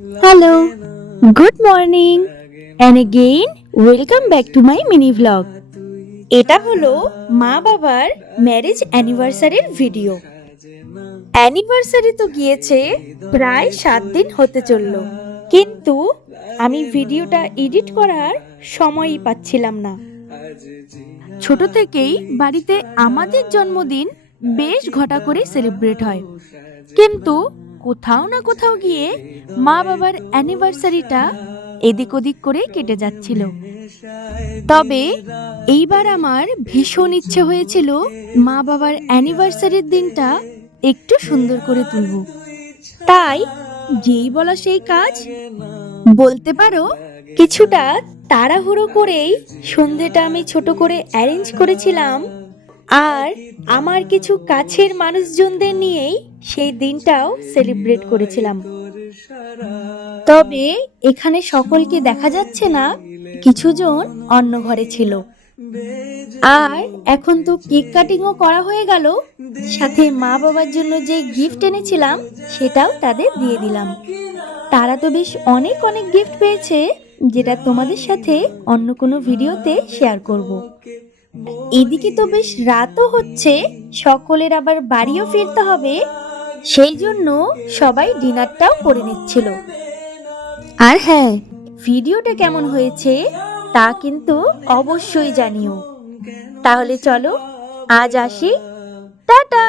Hello, good morning, and again welcome back to my mini vlog. এটা হলো মা বাবার ম্যারেজ অ্যানিভার্সারির ভিডিও। অ্যানিভার্সারি তো গিয়েছে প্রায় 7 দিন হতে চলল, কিন্তু আমি ভিডিওটা এডিট করার সময়ই পাচ্ছিলাম না। ছোট থেকেই বাড়িতে আমাদের জন্মদিন বেশ ঘটা করে সেলিব্রেট হয়, কিন্তু কোথাও না কোথাও গিয়ে মা বাবার অ্যানিভার্সারিটা এদিক ওদিক করে কেটে যাচ্ছিল। তবে এইবার আমার ভীষণ ইচ্ছে হয়েছিল মা বাবার অ্যানিভার্সারির দিনটা একটু সুন্দর করে তুলব। তাই যেই বলা সেই কাজ বলতে পারো, কিছুটা তাড়াহুড়ো করেই সন্ধেটা আমি ছোট করে অ্যারেঞ্জ করেছিলাম, আর আমার কিছু কাছের মানুষজনদের নিয়েই সেই দিনটাও সেলিব্রেট করেছিলাম। তবে এখানে সকলকে দেখা যাচ্ছে না, কিছুজন অন্য ঘরে ছিল। আর এখন তো কেক কাটিংও করা হয়ে গেল, সাথে মা বাবার জন্য যে গিফট এনেছিলাম সেটাও তাদের দিয়ে দিলাম। তারা তো বেশ অনেক অনেক গিফট পেয়েছে, যেটা তোমাদের সাথে অন্য কোনো ভিডিওতে শেয়ার করব। এদিকে তো বেশ রাতও হচ্ছে, সকলের আবার বাড়িও ফিরতে হবে, সেই জন্য সবাই ডিনারটাও করে নিচ্ছিল। আর হ্যাঁ, ভিডিওটা কেমন হয়েছে তা কিন্তু অবশ্যই জানিও। তাহলে চলো আজ আসি, টাটা।